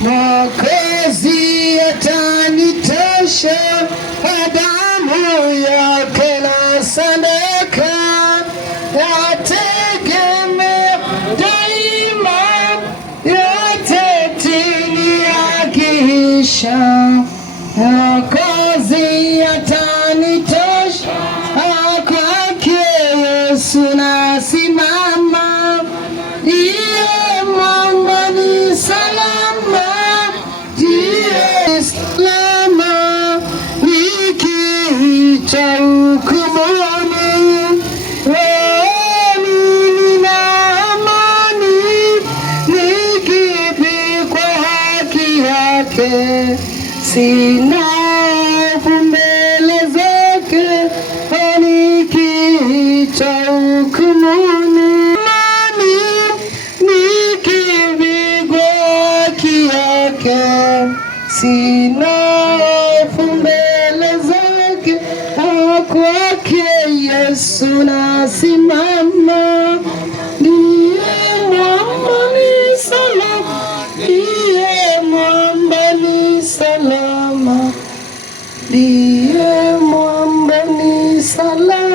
Mwokozi atanitosha, damu yake na sadaka yategemea daima, yote chini yakiisha. Mwokozi atanitosha, kwake Yesu nasimama, ndiye mwamba ni salama, ndiye salama nikiita hukumuni. Nina amani nikipikwa haki yake, sina hofu mbele zake nikiita hukumuni. Sina hofu mbele zake, kwake Yesu nasimama, ndiye mwamba ni salama, ndiye mwamba ni salama, ndiye mwamba ni salama.